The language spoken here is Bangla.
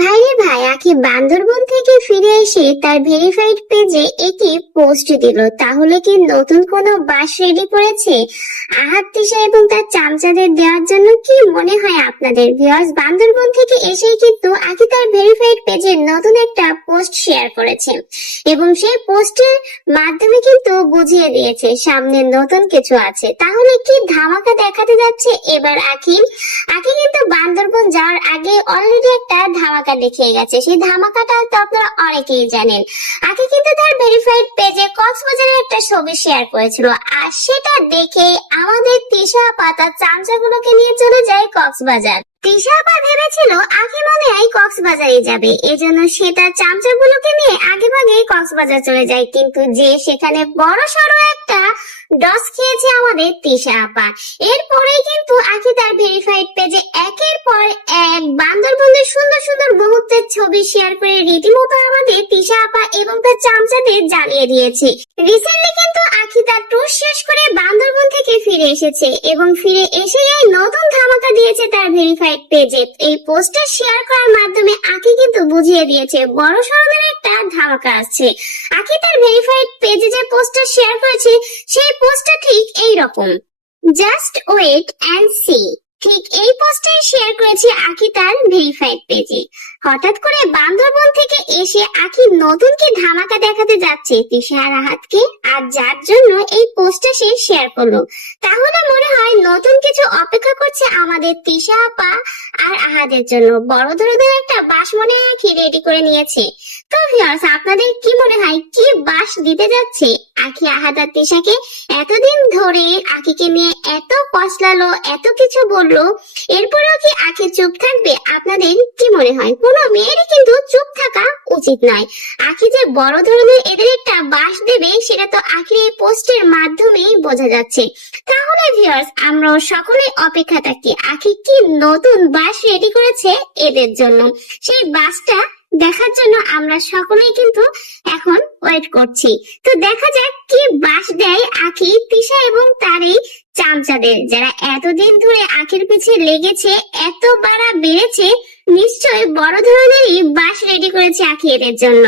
ভাইরে ভাই আখি বান্দরবন থেকে ফিরে এসে তার ভেরিফাইড পেজে একটি পোস্ট দিল। তাহলে কি নতুন কোনো বাস রেডি করেছে? আহাত তিশা এবং তার চামচাদের দেওয়ার জন্য কি মনে হয় আপনাদের? ভিউয়ার্স বান্দরবন থেকে এসেই কিন্তু আখি তার ভেরিফাইড পেজে নতুন একটা পোস্ট শেয়ার করেছে। এবং সেই পোস্টের মাধ্যমে কিন্তু বুঝিয়ে দিয়েছে, সামনে নতুন কিছু আছে। তাহলে কি ধামাকা দেখাতে যাচ্ছে? এবার আখি আগে কিন্তু বান্দরবন যাওয়ার আগে অলরেডি একটা ধামাকা দেখিয়ে গেছে। সেই ধামাকাটা তো আপনারা অনেকেই জানেন। আগে কিন্তু তার ভেরিফাইড পেজে কক্সবাজারের একটা ছবি শেয়ার করেছিল। আর সেটা দেখে আমাদের তিশা পাতা চামচাগুলোকে নিয়ে চলে যায় কক্সবাজার। তিশা আপা ভেবেছিল, আগে মনে হয় কক্সবাজারে যাবে। এজন্য সে তার চামচাগুলোকে নিয়ে আগে কক্সবাজার চলে যায়। কিন্তু যে সেখানে বড় সড়ো একটা ডস খেয়েছে আমাদের তিশা আপা। এরপরেই কিন্তু আখি তার ভেরিফাইড পেজে একের এক বান্দরবনের সুন্দর সুন্দর মুহূর্তের ছবি শেয়ার করে রীতিমতো আমাদের তিশা আপা এবং তার চামচাদের জ্বালিয়ে দিয়েছে। রিসেন্টলি কিন্তু আখি তার ট্যুর শেষ করে বান্দরবন থেকে ফিরে এসেছে এবং ফিরে এসে এই নতুন ধামাকা দিয়েছে তার ভেরিফাইড পেজে এই পোস্টার শেয়ার করার মাধ্যমে আখি কিন্তু বুঝিয়ে দিয়েছে, বড় সড়নের একটা ধামাকা আসছে। আখি তার ভেরিফাইড পেজে যে পোস্টার শেয়ার করেছে, সেই পোস্টটা ঠিক এই রকম জাস্ট ওয়েট অ্যান্ড সি ঠিক এই পোস্টটাই শেয়ার করেছে আখি তার ভেরিফাইড পেজে। হঠাৎ করে বান্দরবন থেকে এসে আখি নতুন কি ধামাকা দেখাতে যাচ্ছে তিশা আর আহাতকে আর যার জন্য এই পোস্টটা সে শেয়ার করল। তাহলে মনে হয় নতুন কিছু অপেক্ষা করছে আমাদের তিশা আপা আর আহাদের জন্য। বড় ধরনের একটা বাসমনে রেডি করে নিয়েছে। তো ভিউয়ার্স আপনাদের কি মনে হয় কি বাস দিতে যাচ্ছে? আখি তিশাকে এতদিন ধরে আখিকে নিয়ে এত এত কিছু বলল, এরপরেও কি আখি চুপ থাকবে? আপনাদের কি মনে হয়? কোনো মেয়েরই কিন্তু চুপ থাকা উচিত নয়। আখি যে বড় ধরনের এদের একটা বাস দেবে, সেটা তো আখির এই পোস্টের মাধ্যমেই বোঝা যাচ্ছে। তাহলে ভিউয়ার্স আমরা সকলে অপেক্ষা থাকি, আখি কি নতুন বাস রেডি করেছে এদের জন্য? সেই বাসটা দেখার জন্য আমরা সকলেই কিন্তু এখন ওয়েট করছি। তো দেখা যাক কি বাস দেয় আখি, তিশা এবং তার এই চামচাদের। যারা এতদিন ধরে আখির পিছে লেগেছে, এত বাড়া বেড়েছে, নিশ্চয়ই বড় ধরনেরই বাস রেডি করেছে আখি এদের জন্য।